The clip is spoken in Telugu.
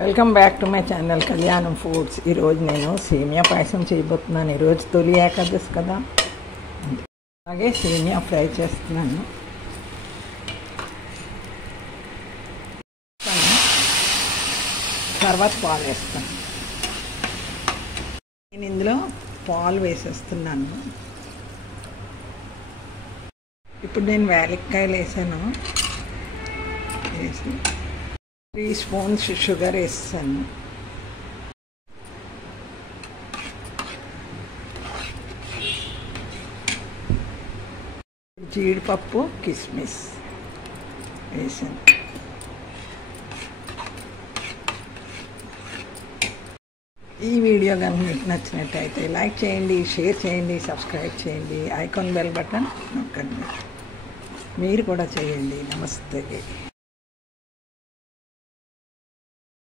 Welcome back to my channel కళ్యాణం ఫుడ్స్. ఈరోజు నేను సేమియా పాయసం చేయబోతున్నాను. ఈరోజు తొలి ఏకాదశి కదా, అలాగే సేమియా ఫ్రై చేస్తున్నాను. తర్వాత పాలు వేస్తాను. నేను ఇందులో పాలు వేసేస్తున్నాను. ఇప్పుడు నేను వేలక్కాయలు వేసాను. వేసి 3 స్పూన్స్ షుగర్ వేస్తాను. జీడిపప్పు కిస్మిస్ వేసాను. ఈ వీడియో కనుక మీకు నచ్చినట్టయితే లైక్ చేయండి, షేర్ చేయండి, సబ్స్క్రైబ్ చేయండి, ఐకాన్ బెల్ బటన్ నొక్కండి. మీరు కూడా చేయండి. నమస్తే.